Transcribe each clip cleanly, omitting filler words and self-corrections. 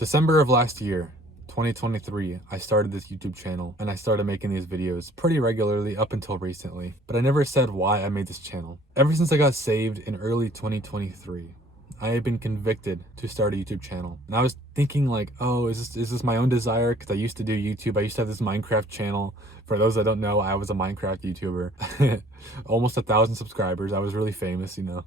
December of last year, 2023, I started this YouTube channel and I started making these videos pretty regularly up until recently, but I never said why I made this channel. Ever since I got saved in early 2023, I have been convicted to start a YouTube channel. And I was thinking like, oh, is this my own desire? Because I used to do YouTube. I used to have this Minecraft channel. For those that don't know, I was a Minecraft YouTuber. Almost 1,000 subscribers. I was really famous, you know,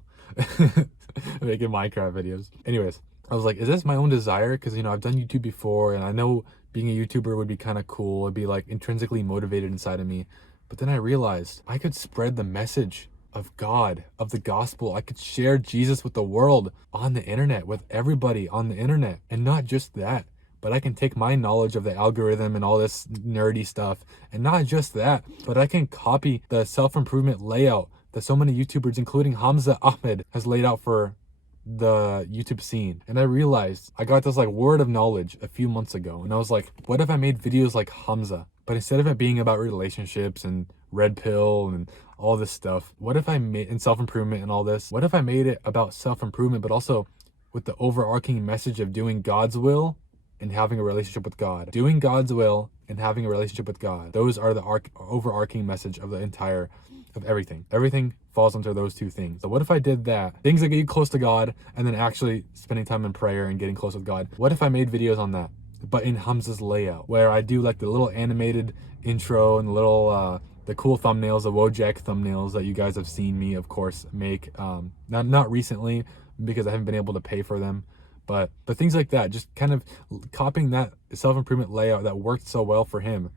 making Minecraft videos. Anyways, I was like, is this my own desire? Because, you know, I've done YouTube before and I know being a YouTuber would be kind of cool. It'd be like intrinsically motivated inside of me. But then I realized I could spread the message of God, of the gospel. I could share Jesus with the world on the internet, with everybody on the internet. And not just that, but I can take my knowledge of the algorithm and all this nerdy stuff. And not just that, but I can copy the self-improvement layout that so many YouTubers, including Hamza Ahmed, has laid out for the YouTube scene. And I realized I got this like word of knowledge a few months ago, and I was like, what if I made videos like Hamza, but instead of it being about relationships and red pill and all this stuff, what if I made, and self-improvement and all this, what if I made it about self-improvement but also with the overarching message of doing God's will and having a relationship with God? Doing God's will and having a relationship with God, those are the overarching message of the entire, of everything. Everything falls under those two things. So what if I did that? Things that get you close to God and then actually spending time in prayer and getting close with God. What if I made videos on that, but in Hamza's layout, where I do like the little animated intro and the little, the cool thumbnails, the Wojak thumbnails that you guys have seen me, of course, make, not recently because I haven't been able to pay for them, but things like that, just kind of copying that self-improvement layout that worked so well for him,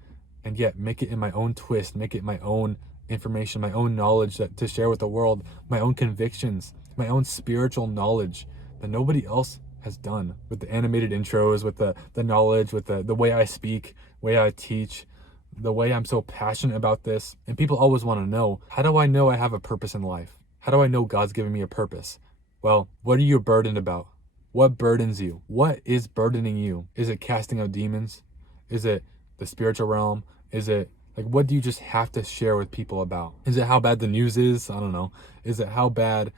and yet make it in my own twist, make it my own information, my own knowledge that to share with the world, my own convictions, my own spiritual knowledge that nobody else has done, with the animated intros, with the knowledge, with the way I speak, way I teach, the way I'm so passionate about this. And people always want to know, how do I know I have a purpose in life? How do I know God's given me a purpose? Well, what are you burdened about? What burdens you? What is burdening you? Is it casting out demons? Is it the spiritual realm? Is it like, what do you just have to share with people about? Is it how bad the news is? I don't know. Is it how bad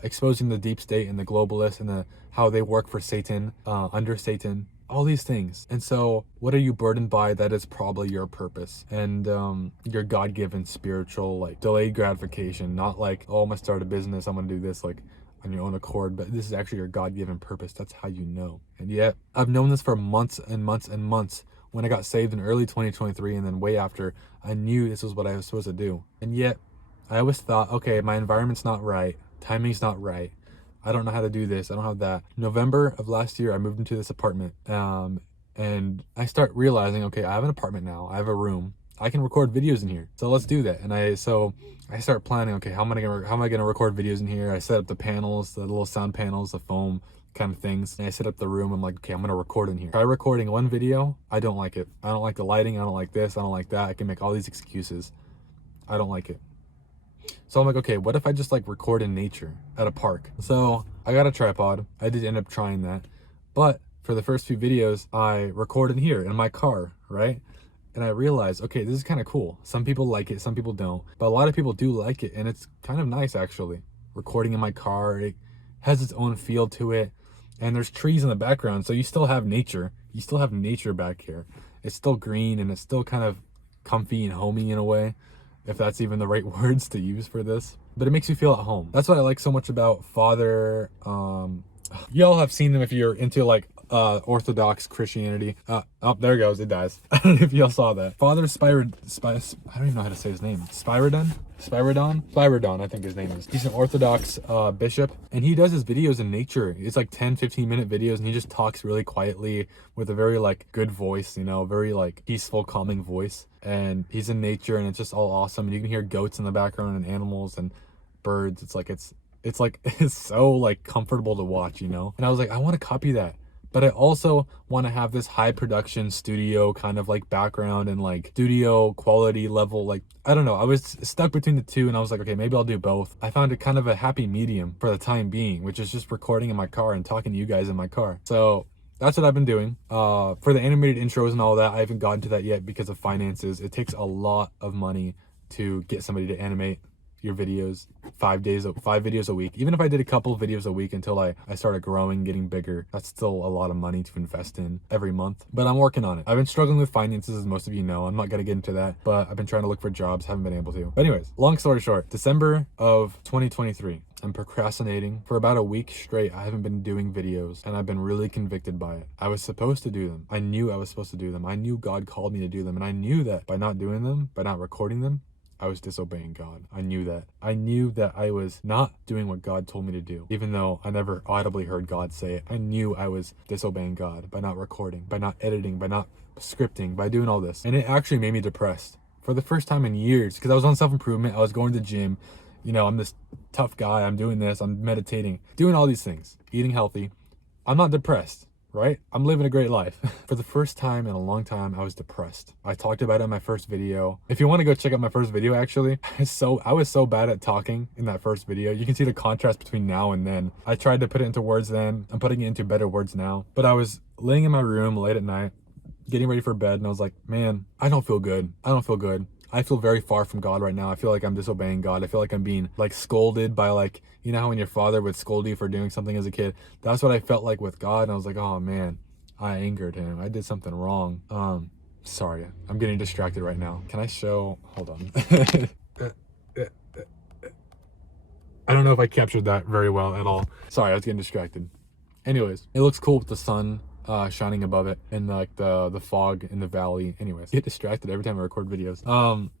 exposing the deep state and the globalists and how they work for Satan, under Satan? All these things. And so what are you burdened by that is probably your purpose and your God-given spiritual, like, delayed gratification? Not like, oh, I'm gonna start a business, I'm gonna do this like on your own accord, but this is actually your God-given purpose. That's how you know. And yet I've known this for months and months and months. When I got saved in early 2023 and then way after, I knew this was what I was supposed to do. And yet I always thought, okay, my environment's not right, timing's not right, I don't know how to do this, I don't have that. November of last year, I moved into this apartment, and I start realizing, okay, I have an apartment now, I have a room, I can record videos in here, so let's do that. And I start planning, okay, how am I gonna record videos in here? I set up the panels, the little sound panels, the foam kind of things, and I set up the room. I'm like, okay, I'm gonna record in here. Try recording one video, I don't like it. I don't like the lighting, I don't like this, I don't like that. I can make all these excuses. I don't like it. So I'm like, okay, what if I just like record in nature at a park? So I got a tripod. I did end up trying that, but for the first few videos, I recorded here in my car, right? And I realized, okay, this is kind of cool. Some people like it, some people don't, but a lot of people do like it, and it's kind of nice actually. Recording in my car, it has its own feel to it, and there's trees in the background, so you still have nature. You still have nature back here. It's still green, and it's still kind of comfy and homey in a way, if that's even the right words to use for this. But it makes you feel at home. That's what I like so much about Father. Y'all have seen him if you're into like Orthodox Christianity. Oh, there it goes, it dies. I don't know if y'all saw that. Father I don't even know how to say his name. Spyridon, I think his name is. He's an Orthodox bishop, and he does his videos in nature. It's like 10-15 minute videos, and he just talks really quietly with a very like good voice, you know, very like peaceful, calming voice. And he's in nature, and it's just all awesome. And you can hear goats in the background and animals and birds. It's so like comfortable to watch, you know. And I was like, I want to copy that. But I also want to have this high production studio kind of like background and like studio quality level. Like, I don't know. I was stuck between the two, and I was like, okay, maybe I'll do both. I found it kind of a happy medium for the time being, which is just recording in my car and talking to you guys in my car. So that's what I've been doing. For the animated intros and all that, I haven't gotten to that yet because of finances. It takes a lot of money to get somebody to animate your videos 5 videos a week. Even if I did a couple videos a week until I started growing, getting bigger, that's still a lot of money to invest in every month. But I'm working on it. I've been struggling with finances, as most of you know. I'm not gonna get into that, but I've been trying to look for jobs, haven't been able to. But anyways, long story short, December of 2023, I'm procrastinating for about a week straight. I haven't been doing videos, and I've been really convicted by it. I was supposed to do them. I knew I was supposed to do them. I knew God called me to do them, and I knew that by not doing them, by not recording them, I was disobeying God. I knew that. I knew that I was not doing what God told me to do, even though I never audibly heard God say it. I knew I was disobeying God by not recording, by not editing, by not scripting, by doing all this. And it actually made me depressed for the first time in years, because I was on self-improvement. I was going to the gym. You know, I'm this tough guy. I'm doing this. I'm meditating, doing all these things, eating healthy. I'm not depressed, right? I'm living a great life. For the first time in a long time, I was depressed. I talked about it in my first video. If you want to go check out my first video, actually, I was so bad at talking in that first video. You can see the contrast between now and then. I tried to put it into words then. I'm putting it into better words now. But I was laying in my room late at night, getting ready for bed, and I was like, man, I don't feel good. I don't feel good. I feel very far from God right now. I feel like I'm disobeying God. I feel like I'm being like scolded by, like, you know how when your father would scold you for doing something as a kid? That's what I felt like with God. And I was like, oh man, I angered him. I did something wrong. Sorry, I'm getting distracted right now. Can I show, hold on. I don't know if I captured that very well at all. Sorry, I was getting distracted. Anyways, it looks cool with the sun shining above it, and like the fog in the valley. Anyways, I get distracted every time I record videos.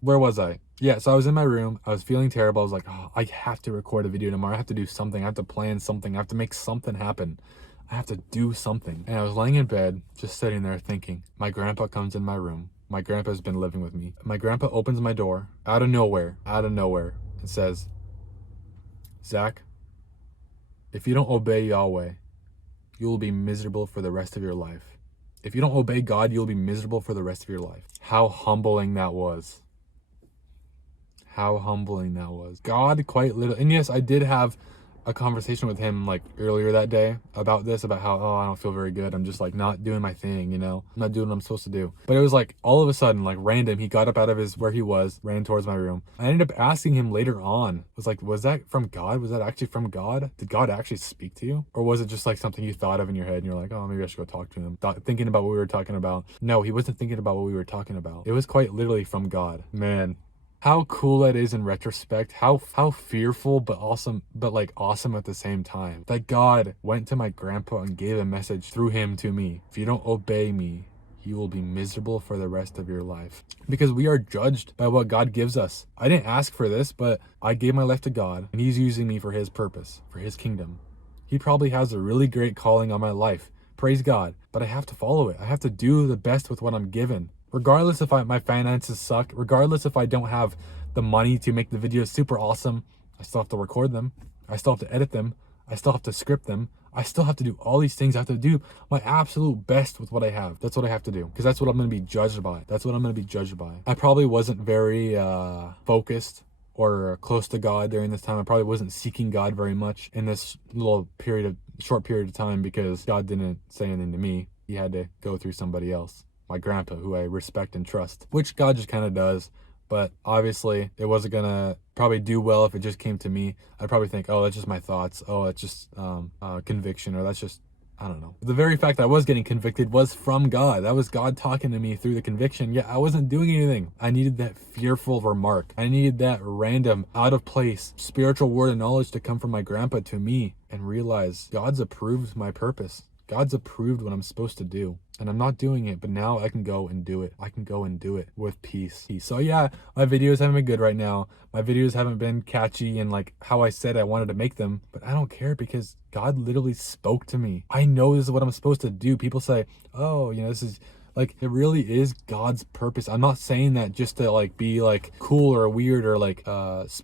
Where was I? Yeah, so I was in my room. I was feeling terrible. I was like, oh, I have to record a video tomorrow. I have to do something. I have to plan something. I have to make something happen. I have to do something. And I was laying in bed, just sitting there thinking. My grandpa comes in my room. My grandpa's been living with me. My grandpa opens my door out of nowhere, and says, Zach, if you don't obey Yahweh, you will be miserable for the rest of your life. If you don't obey God, you'll be miserable for the rest of your life. How humbling that was. How humbling that was. God quite literally, and yes, I did have a conversation with him like earlier that day about this, about how, oh, I don't feel very good. I'm just like not doing my thing, you know? I'm not doing what I'm supposed to do. But it was like all of a sudden, like random, he got up out of where he was, ran towards my room. I ended up asking him later on, was that from God? Was that actually from God? Did God actually speak to you? Or was it just like something you thought of in your head and you're like, oh, maybe I should go talk to him? Thinking about what we were talking about. No, he wasn't thinking about what we were talking about. It was quite literally from God. Man, how cool that is in retrospect. How fearful but awesome at the same time, that God went to my grandpa and gave a message through him to me. If you don't obey me, you will be miserable for the rest of your life. Because we are judged by what God gives us. I didn't ask for this, but I gave my life to God, and he's using me for his purpose, for his kingdom. He probably has a really great calling on my life. Praise God. But I have to follow it. I have to do the best with what I'm given. Regardless if my finances suck, regardless if I don't have the money to make the videos super awesome, I still have to record them. I still have to edit them. I still have to script them. I still have to do all these things. I have to do my absolute best with what I have. That's what I have to do, because that's what I'm going to be judged by. That's what I'm going to be judged by. I probably wasn't very focused or close to God during this time. I probably wasn't seeking God very much in this short period of time, because God didn't say anything to me. He had to go through somebody else. My grandpa, who I respect and trust, which God just kind of does. But obviously it wasn't gonna probably do well if it just came to me. I'd probably think, oh, that's just my thoughts. Oh, it's just conviction, or that's just, I don't know. The very fact that I was getting convicted was from God. That was God talking to me through the conviction. Yeah, I wasn't doing anything. I needed that fearful remark. I needed that random, out of place, spiritual word of knowledge to come from my grandpa to me, and realize God's approved my purpose. God's approved what I'm supposed to do, and I'm not doing it, but now I can go and do it. I can go and do it with peace. So yeah, my videos haven't been good right now. My videos haven't been catchy and like how I said I wanted to make them, but I don't care, because God literally spoke to me. I know this is what I'm supposed to do. People say, oh, you know, this is like, it really is God's purpose. I'm not saying that just to like be like cool or weird or like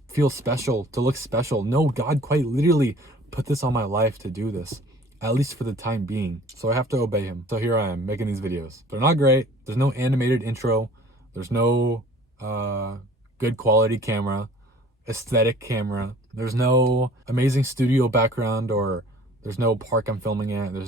feel special, to look special. No, God quite literally put this on my life to do this, at least for the time being. So I have to obey him. So here I am making these videos. They're not great. There's no animated intro. There's no good quality camera, aesthetic camera. There's no amazing studio background or There's no park I'm filming at. It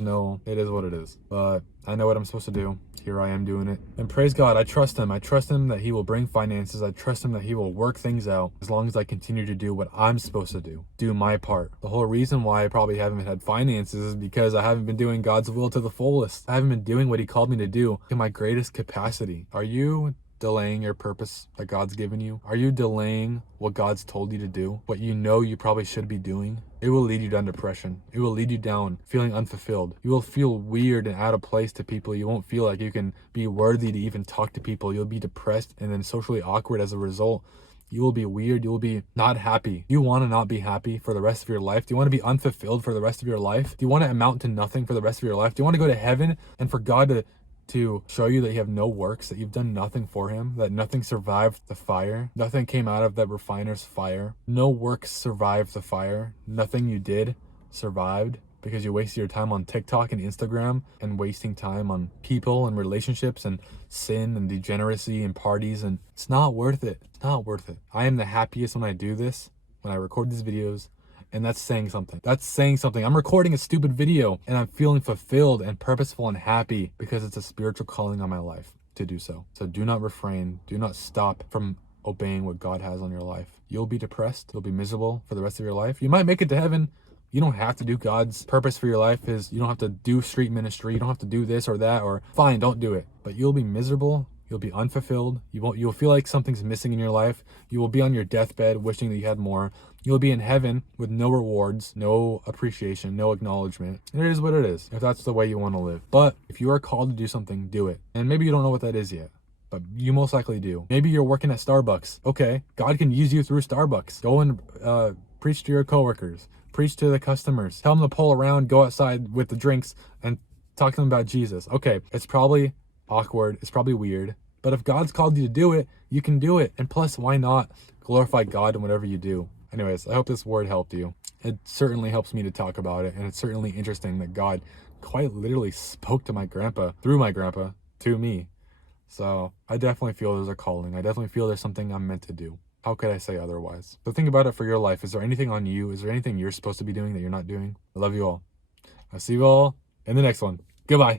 is what it is. But I know what I'm supposed to do. Here I am doing it. And praise God, I trust him. I trust him that he will bring finances. I trust him that he will work things out as long as I continue to do what I'm supposed to do. Do my part. The whole reason why I probably haven't had finances is because I haven't been doing God's will to the fullest. I haven't been doing what he called me to do in my greatest capacity. Are you delaying your purpose that God's given you? Are you delaying what God's told you to do? What you know you probably should be doing? It will lead you down depression. It will lead you down feeling unfulfilled. You will feel weird and out of place to people. You won't feel like you can be worthy to even talk to people. You'll be depressed and then socially awkward as a result. You will be weird. You will be not happy. Do you want to not be happy for the rest of your life? Do you want to be unfulfilled for the rest of your life? Do you want to amount to nothing for the rest of your life? Do you want to go to heaven and for God to show you that you have no works, that you've done nothing for him, that nothing survived the fire, nothing came out of that refiner's fire, no works survived the fire, nothing you did survived because you wasted your time on TikTok and Instagram and wasting time on people and relationships and sin and degeneracy and parties, and it's not worth it. It's not worth it. I am the happiest when I do this, when I record these videos. And that's saying something. That's saying something. I'm recording a stupid video and I'm feeling fulfilled and purposeful and happy because it's a spiritual calling on my life to do so. So do not refrain. Do not stop from obeying what God has on your life. You'll be depressed. You'll be miserable for the rest of your life. You might make it to heaven. You don't have to do God's purpose for your life. You don't have to do street ministry. You don't have to do this or that, or fine, don't do it. But you'll be miserable. You'll be unfulfilled. You'll feel like something's missing in your life. You will be on your deathbed wishing that you had more. You'll be in heaven with no rewards, no appreciation, no acknowledgement. And it is what it is, if that's the way you want to live. But if you are called to do something, do it. And maybe you don't know what that is yet, but you most likely do. Maybe you're working at Starbucks. Okay, God can use you through Starbucks. Go and preach to your coworkers. Preach to the customers. Tell them to pull around, go outside with the drinks, and talk to them about Jesus. Okay, it's probably awkward. It's probably weird. But if God's called you to do it, you can do it. And plus, why not glorify God in whatever you do? Anyways, I hope this word helped you. It certainly helps me to talk about it. And it's certainly interesting that God quite literally spoke to my grandpa, through my grandpa, to me. So I definitely feel there's a calling. I definitely feel there's something I'm meant to do. How could I say otherwise? So think about it for your life. Is there anything on you? Is there anything you're supposed to be doing that you're not doing? I love you all. I'll see you all in the next one. Goodbye.